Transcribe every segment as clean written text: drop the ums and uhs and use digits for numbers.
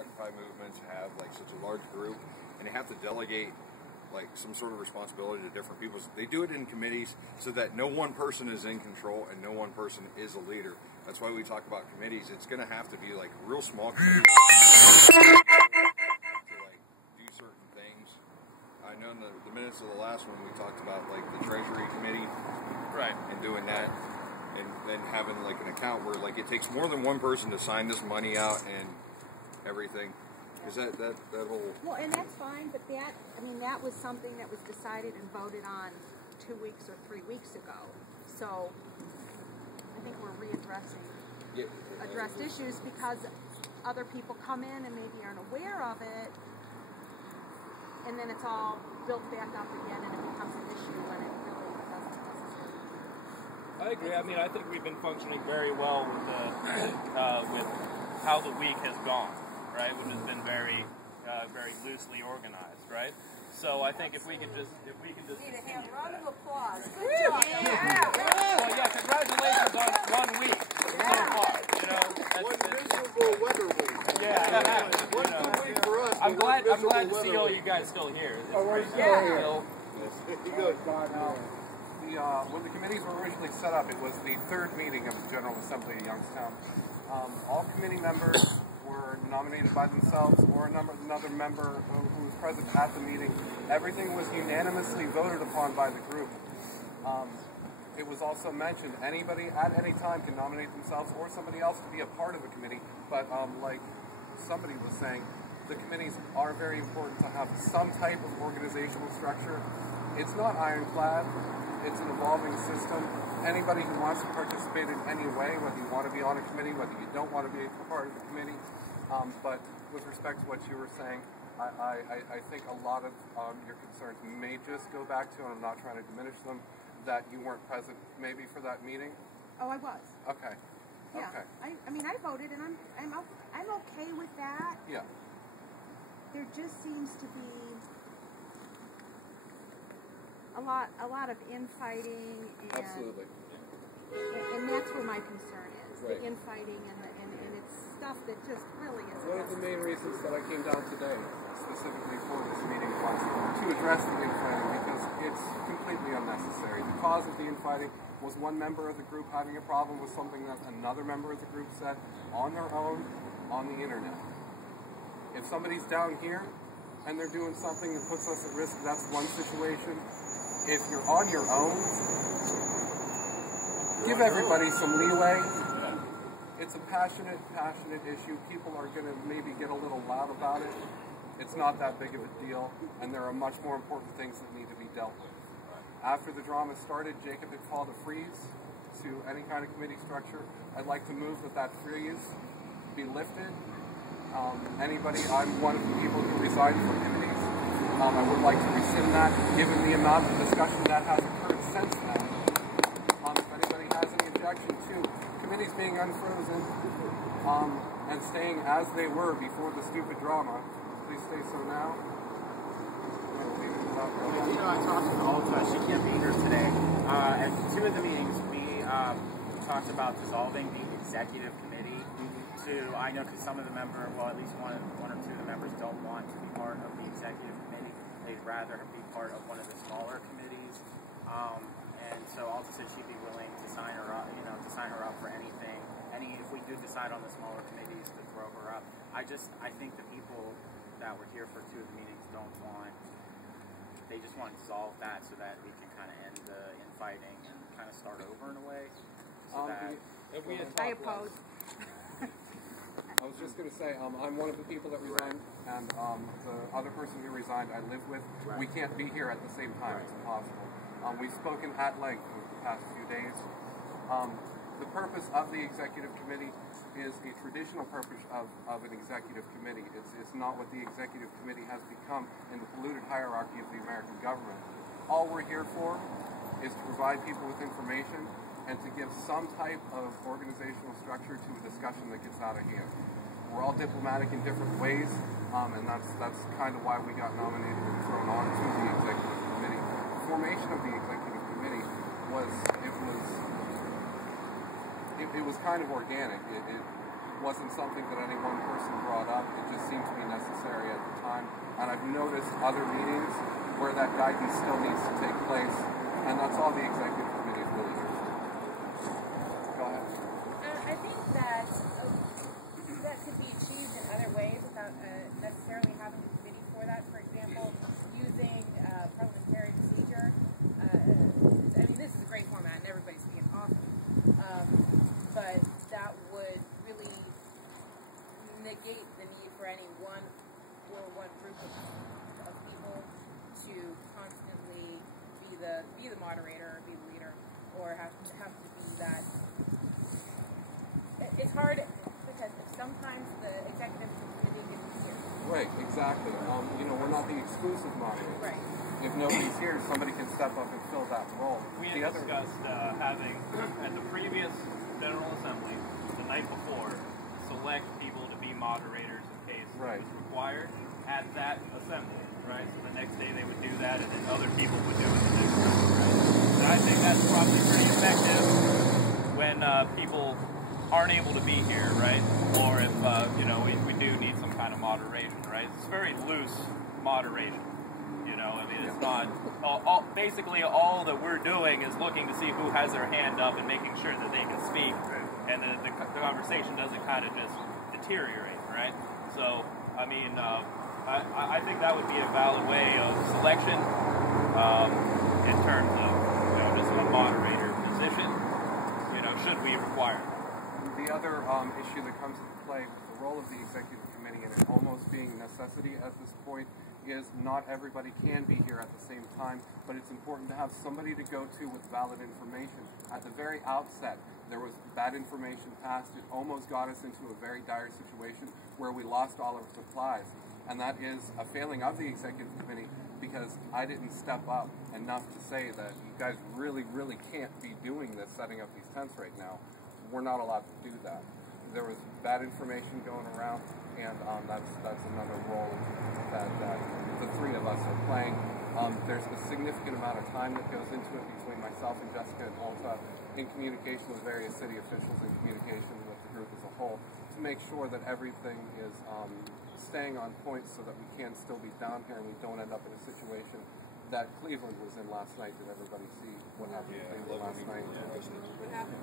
Occupy movements have like such a large group, and they have to delegate like some sort of responsibility to different people. They do it in committees so that no one person is in control and no one person is a leader. That's why we talk about committees. It's going to have to be like real small committees to like do certain things. I know in the minutes of the last one we talked about like the Treasury Committee, right, and doing that, and then having like an account where like it takes more than one person to sign this money out and everything. Is that whole... Well, and that's fine, but that, I mean, that was something that was decided and voted on 2 weeks or 3 weeks ago. So, I think we're readdressing addressed issues because other people come in and maybe aren't aware of it, and then it's all built back up again and it becomes an issue when it really doesn't necessarily. I agree. I mean, I think we've been functioning very well with with how the week has gone. Right, which has been very loosely organized, right? So I think if we can just need a hand, round of applause. Good job. Well, yeah, congratulations on 1 week so far. You know, one miserable weather week. Yeah. One good week for us. I'm glad to see all you guys still here. We're still here. He goes, when the committees were originally set up, it was the third meeting of the General Assembly of Youngstown. All committee members were nominated by themselves or another member who was present at the meeting. Everything was unanimously voted upon by the group. It was also mentioned anybody at any time can nominate themselves or somebody else to be a part of a committee, but like somebody was saying, the committees are very important to have some type of organizational structure. It's not ironclad, it's an evolving system. Anybody who wants to participate in any way, whether you want to be on a committee, whether you don't want to be a part of the committee, but with respect to what you were saying, I think a lot of your concerns may just go back to, and I'm not trying to diminish them, that you weren't present maybe for that meeting. Oh, I was. Okay. Yeah. Okay. I mean, I voted, and I'm okay with that. Yeah. There just seems to be a lot of infighting, and Absolutely. And that's where my concern is, Right. the infighting and it's stuff that just really is. One of the main reasons that I came down today, specifically for this meeting, was to address the infighting because it's completely unnecessary. The cause of the infighting was one member of the group having a problem with something that another member of the group said on their own on the internet. If somebody's down here and they're doing something that puts us at risk, that's one situation. If you're on your own, give everybody some leeway. It's a passionate issue. People are going to maybe get a little loud about it. It's not that big of a deal, and there are much more important things that need to be dealt with. After the drama started, Jacob had called a freeze to any kind of committee structure. I'd like to move that freeze be lifted. I'm one of the people who resigned from committees. I would like to rescind that, given the amount of discussion that has occurred since then. If anybody has any objection to committees being unfrozen and staying as they were before the stupid drama, please stay so now. You know, I talked to Alta. She can't be here today. At 2 of the meetings, we talked about dissolving the executive committee. I know because some of the members, well, at least one or two of the members don't want to be part of the executive committee. They'd rather be part of one of the smaller committees. And so Alta said she'd be willing to sign her up, for anything. If we do decide on the smaller committees, to throw her up. I think the people that were here for 2 of the meetings they just want to dissolve that so that we can kind of end the infighting and kind of start over in a way. So I oppose. I was just going to say, I'm one of the people that resigned, and the other person who resigned I live with. Right. We can't be here at the same time. It's impossible. We've spoken at length over the past few days. The purpose of the executive committee is a traditional purpose of an executive committee. It's not what the executive committee has become in the polluted hierarchy of the American government. All we're here for is to provide people with information and to give some type of organizational structure to a discussion that gets out of hand. We're all diplomatic in different ways, and that's kind of why we got nominated and thrown on to the executive committee. The formation of the executive committee was kind of organic. wasn't something that any one person brought up. It just seemed to be necessary at the time. And I've noticed other meetings where that guidance still needs to take place, and that's all the executive committee is really here for. Go ahead. I think that that could be achieved in other ways without necessarily having a committee for that. For example, using parliamentary procedure. I mean, this is a great format, and everybody's being awesome. But that would really negate the need for any one group of people to constantly be the moderator or be the leader, or have to be that. It's hard because sometimes the executive committee isn't here. Right, exactly. We're not the exclusive moderator. Right. If nobody's here, somebody can step up and fill that role. We had discussed having, at the previous General Assembly, the night before, select people to be moderators in case it was required at that assembly, right? So the next day they would do that, and then other people would do it the next day, right? And I think that's probably pretty effective when people aren't able to be here, right? Or if, we do need some kind of moderation, right? It's very loose moderation. I mean, it's not, basically all that we're doing is looking to see who has their hand up and making sure that they can speak, and the conversation doesn't kind of just deteriorate, right? So, I mean, I think that would be a valid way of selection in terms of, just a moderator position, should we require it. The other issue that comes into play with the role of the executive committee, and it almost being necessity at this point, is not everybody can be here at the same time, but it's important to have somebody to go to with valid information. At the very outset, there was bad information passed. It almost got us into a very dire situation where we lost all our supplies. And that is a failing of the executive committee, because I didn't step up enough to say that you guys really, really can't be doing this, setting up these tents right now. We're not allowed to do that. There was bad information going around, and that's another role that the three of us are playing. There's a significant amount of time that goes into it between myself and Jessica and Ulta, in communication with various city officials, in communication with the group as a whole, to make sure that everything is staying on point so that we can still be down here and we don't end up in a situation that Cleveland was in last night. Did everybody see what happened in Cleveland last night? What happened?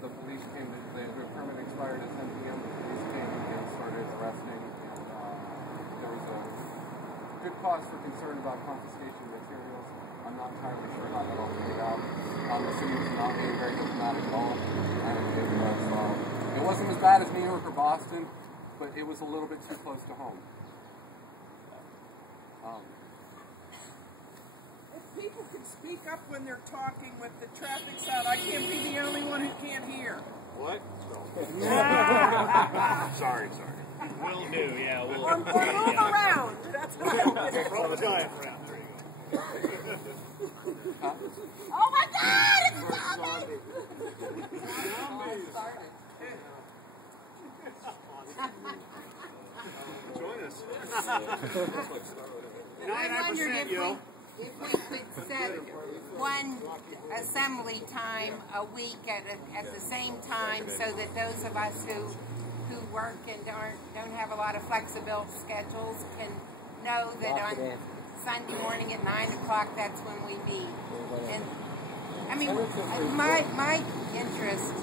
The police came, the permit expired at 10 p.m. The police came and started arresting, and there was a good cause for concern about confiscation of materials. I'm not entirely sure how that all played out. The city was not being very diplomatic at all, and it wasn't as bad as New York or Boston, but it was a little bit too close to home. If people could speak up when they're talking with the traffic sound, I can't be the only one who can't hear. What? Sorry. Will do, yeah. We'll Or move around. That's what I want. Roll the diaphragm. There you go. Oh my God! It's Join us. I wondered if we could set one assembly time a week at the same time, so that those of us who work and don't have a lot of flexible schedules can know that on Sunday morning at 9 o'clock that's when we meet. And I mean, my interest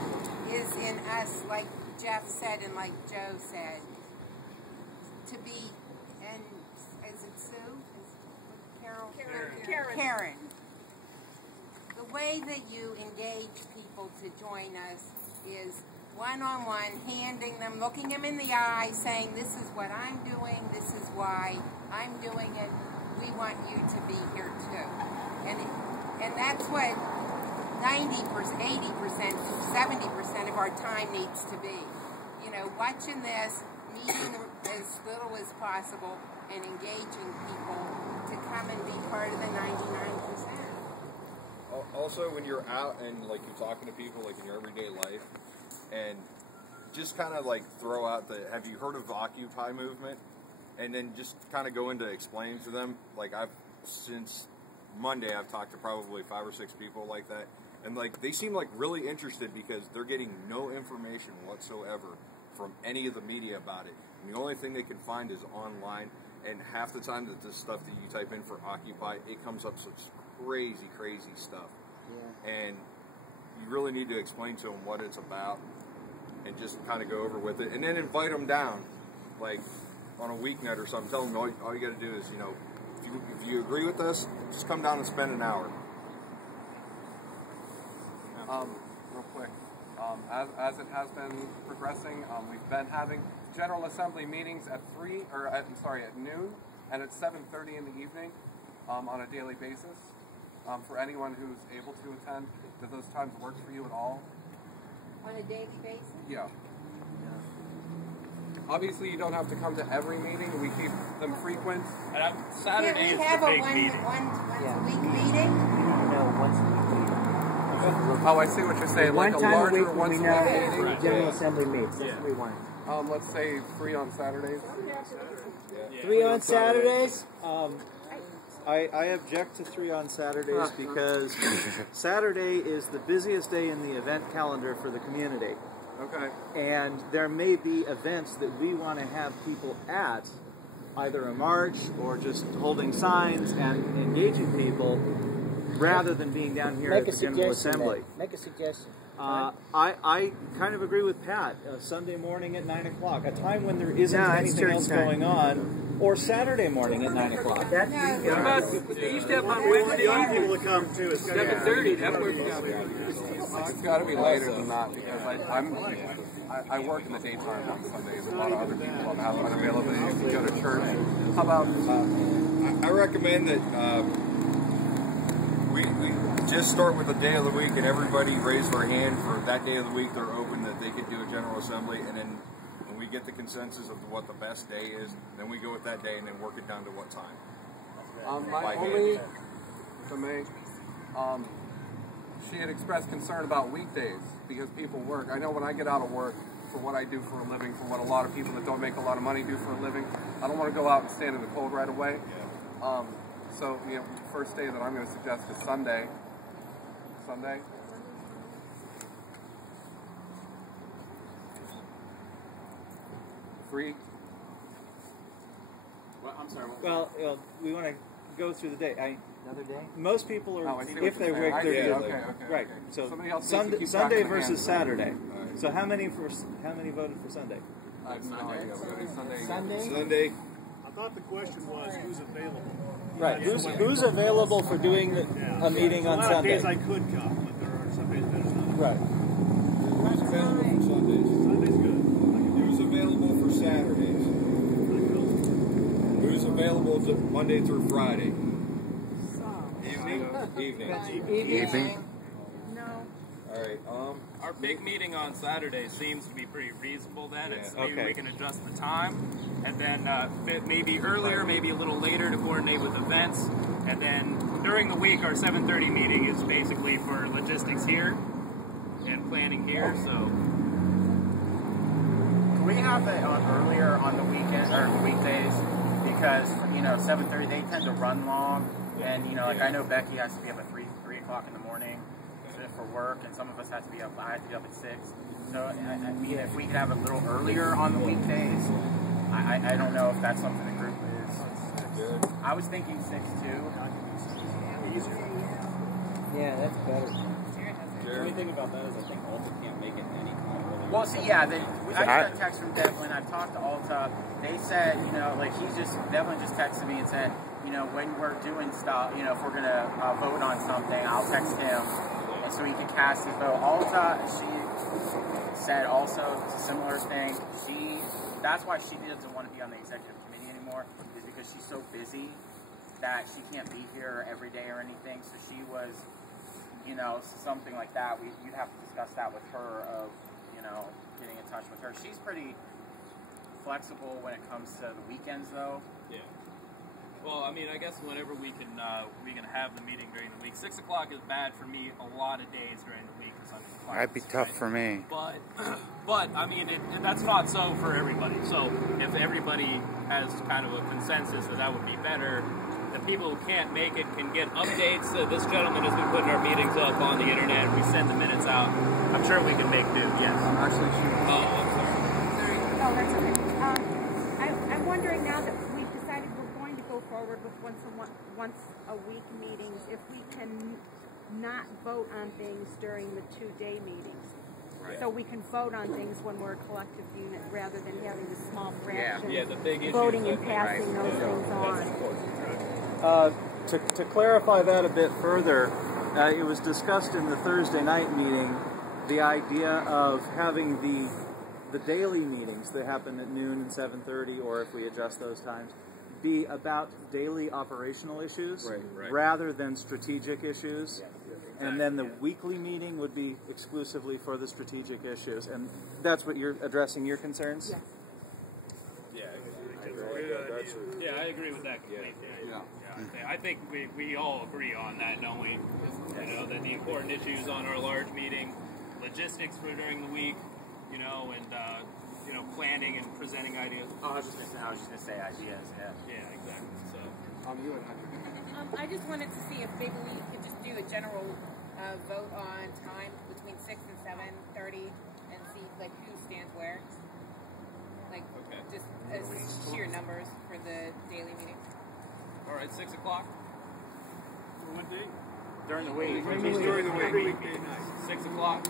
is in us, like Jeff said and like Joe said, to be, and is it Sue? Karen. The way that you engage people to join us is one-on-one, handing them, looking them in the eye, saying, this is what I'm doing, this is why I'm doing it, we want you to be here too. And that's what 90%, 80%, 70% of our time needs to be. Watching this, meeting as little as possible, and engaging people to come and be part of the 99%. Also, when you're out and you're talking to people in your everyday life, and just kind of throw out have you heard of the Occupy movement? And then just kind of go into explaining to them, since Monday I've talked to probably 5 or 6 people like that, and they seem really interested because they're getting no information whatsoever from any of the media about it. And the only thing they can find is online. And half the time that this stuff that you type in for Occupy, it comes up such crazy, crazy stuff. Yeah. And you really need to explain to them what it's about and just kind of go over with it. And then invite them down, like on a weeknight or something. Tell them all you got to do is, you know, if you agree with us, just come down and spend an hour. Real quick, as it has been progressing, we've been having General Assembly meetings at at noon and at 7:30 in the evening on a daily basis. For anyone who's able to attend, do those times work for you at all? On a daily basis? Yeah. Obviously, you don't have to come to every meeting. We keep them frequent. And Saturday is we have the a big meeting. once a week meeting? No, once a week meeting. Oh, I see what you're saying. One like a time a larger week when once we a know week that meeting. the General Assembly meets. That's what we want. Let's say 3 on Saturdays. 3 on Saturdays? I object to 3 on Saturdays because Saturday is the busiest day in the event calendar for the community. Okay. And there may be events that we want to have people at, either a march or just holding signs and engaging people, rather than being down here at the General Assembly. Make a suggestion. I kind of agree with Pat. Sunday morning at 9 o'clock, a time when there isn't anything else going on, or Saturday morning at 9 o'clock. That's What about, they used to have on Wednesday evening, to come too. 7:30, that works out. It's got to be later than that because I work in the daytime on Sundays. A lot of other people have unavailability to go to church. How about? I recommend that we just start with a day of the week and everybody raise their hand for that day of the week they're open that they could do a General Assembly, and then when we get the consensus of what the best day is, then we go with that day and then work it down to what time. My only, for me, she had expressed concern about weekdays because people work. I know when I get out of work for what I do for a living, for what a lot of people that don't make a lot of money do for a living, I don't want to go out and stand in the cold right away. So, you know, first day that I'm going to suggest is Sunday. Sunday. Three. Well, I'm sorry. Well, we want to go through the day. Another day? Most people are, I see if what they you're work, saying. they're Okay. right. So Somebody else needs to Sunday, keep Sunday track of the versus hands. Saturday. So how many voted for Sunday? I have no idea. We're going to do Sunday. Sunday. I thought the question was who's available. Right. Who's available for doing a meeting on Sunday? A lot of Sunday? days I could come, but there are some days that it's not. Right. Who's available for Sundays? Sunday's good. Who's available for Saturdays? Who's available Monday through Friday? Evening. No. All right. Our big meeting on Saturday seems to be pretty reasonable then. It's maybe Okay. we can adjust the time, and then maybe earlier, maybe a little later to coordinate with events. And then during the week, our 7:30 meeting is basically for logistics here and planning here, so. Can we have it on earlier on the weekend or the weekdays? Because, you know, 7:30 they tend to run long, and you know, like I know Becky has to be up at 3 o'clock in the morning for work, and some of us have to be up. I have to be up at 6. So I mean, if we could have it a little earlier on the weekdays, I don't know if that's something the group is. I was thinking 6 too. Yeah, that's better. The only thing about that is I think Alta can't make it any time. Well, see, yeah, I got a text from Devlin. I've talked to Alta. They said, you know, like Devlin just texted me and said, you know, when we're doing stuff, you know, if we're gonna vote on something, I'll text him, and so he can cast his vote. Alta, she said also it's a similar thing. That's why she doesn't want to be on the executive committee anymore, is because she's so busy that she can't be here every day or anything. So she was, you know, something like that. You'd have to discuss that with her of, you know, getting in touch with her. She's pretty flexible when it comes to the weekends, though. Yeah. Well, I mean, I guess whenever we can have the meeting during the week. 6 o'clock is bad for me a lot of days during the week. That'd be tough for me. But I mean, that's not so for everybody. So if everybody has kind of a consensus that would be better, the people who can't make it can get updates. This gentleman has been putting our meetings up on the internet. We send the minutes out. I'm sure we can make do. Yes. Actually, I'm sorry. forward with once a week meetings if we can not vote on things during the 2-day meetings. Right. So we can vote on things when we're a collective unit rather than having the small fractions. Yeah, the big issues. Voting and passing those things on. That's important. To clarify that a bit further, it was discussed in the Thursday night meeting the idea of having the daily meetings that happen at noon and 7:30, or if we adjust those times, be about daily operational issues rather than strategic issues. And then the weekly meeting would be exclusively for the strategic issues. And that's what you're addressing your concerns? Yes. Yeah, I agree with that completely. I think we all agree on that, don't we? You know, that the important issues on our large meeting, logistics for during the week, you know, and you know, planning and presenting ideas. Oh, I was just gonna say ideas. Yeah, exactly. So, I just wanted to see if maybe we could just do a general vote on time between 6 and 7:30, and see like who stands where. Like just as sheer numbers for the daily meeting. all right, 6 o'clock What day? During the week. During the week. 6 o'clock.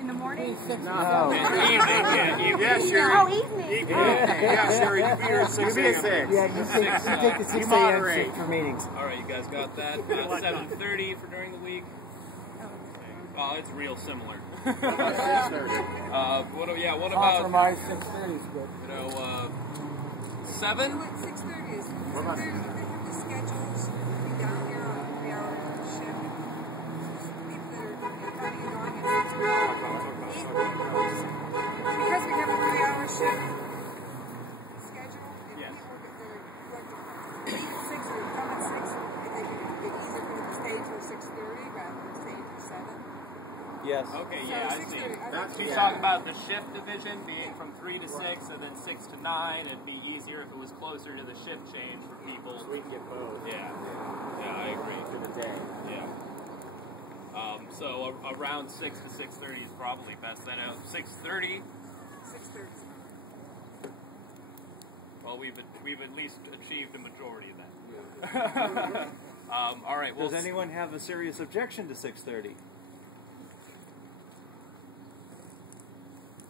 In the morning? No. Evening. Yeah, Sherry. Oh, evening. Yeah, Sherry, you be here at 6 a.m. Yeah, you take the 6 a.m. for meetings. All right, you guys got that. 7:30 for during the week. Oh, it's real similar. What about Compromise 6:30 is good. 7? 6:30 is. 6:30, they have the schedules. Be down here on a 3-hour shift. People that are coming and going at 6 o'clock. Because we have a 3-hour shift schedule, if people get their leave at 6 or come at 6, I think it's easier for them to stay till 6:30 rather than stay till 7. Yes. Okay, So yeah, I 6:30, see. She's talking about the shift division being from 3 to 6 and then 6 to 9. It'd be easier if it was closer to the shift change for people. We can get both. Yeah, I agree. For the day. Yeah. So around 6 to 6:30 is probably best. Then 6:30. 6:30. Well, we've at least achieved a majority of that. All right. Well, Does anyone have a serious objection to 6:30?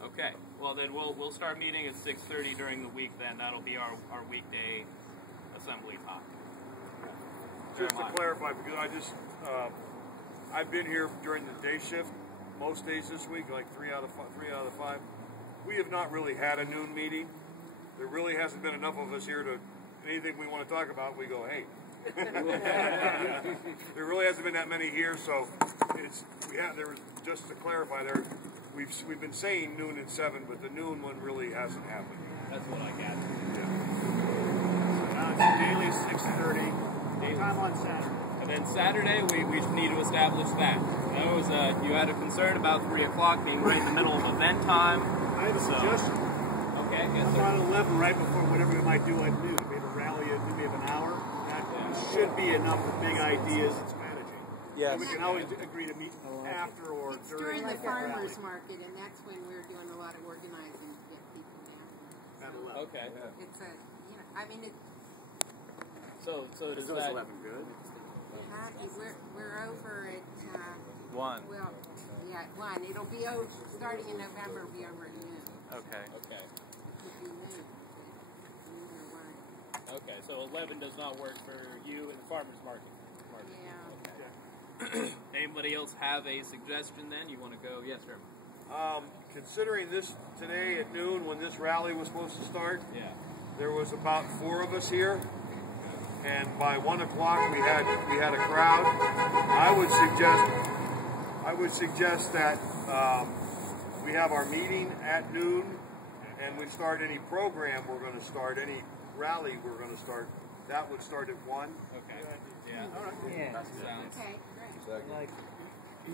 Okay. Well, then we'll start meeting at 6:30 during the week. Then that'll be our weekday assembly time. Just to clarify, because I've been here during the day shift most days this week, like 3 out of 5. We have not really had a noon meeting. There really hasn't been enough of us here to anything we want to talk about. We go, hey. There really hasn't been that many here, so just to clarify there. We've been saying noon and 7, but the noon one really hasn't happened. That's what I gathered. Yeah. Now it's daily 6:30. Time on Saturday. And then Saturday, we need to establish that. You had a concern about 3 o'clock being right in the middle of event time. I have a suggestion. Okay, yes, sir. About 11, right before whatever we might do at noon. We have a rally at maybe of an hour. That should be enough for big ideas and strategy. Yes. We can always agree to meet after or It's during during the rally. farmers market, and that's when we're doing a lot of organizing to get people down. At 11. Okay. It's a, I mean, So does Those that... 11 good? we're over at, 1. well, yeah, 1. It'll be over, starting in November, it'll be over at noon. Okay. It could be noon or 1. Okay, so 11 does not work for you in the farmer's market. Yeah. Okay. Anybody else have a suggestion then? You want to go? Yes, sir. Considering this today at noon when this rally was supposed to start, Yeah. there was about 4 of us here, and by 1 o'clock we had a crowd. I would suggest that we have our meeting at noon, and we start any program we're going to start, any rally we're going to start. That would start at 1. Okay. Yeah. All right. Yeah. Sounds. Okay, great. I like it.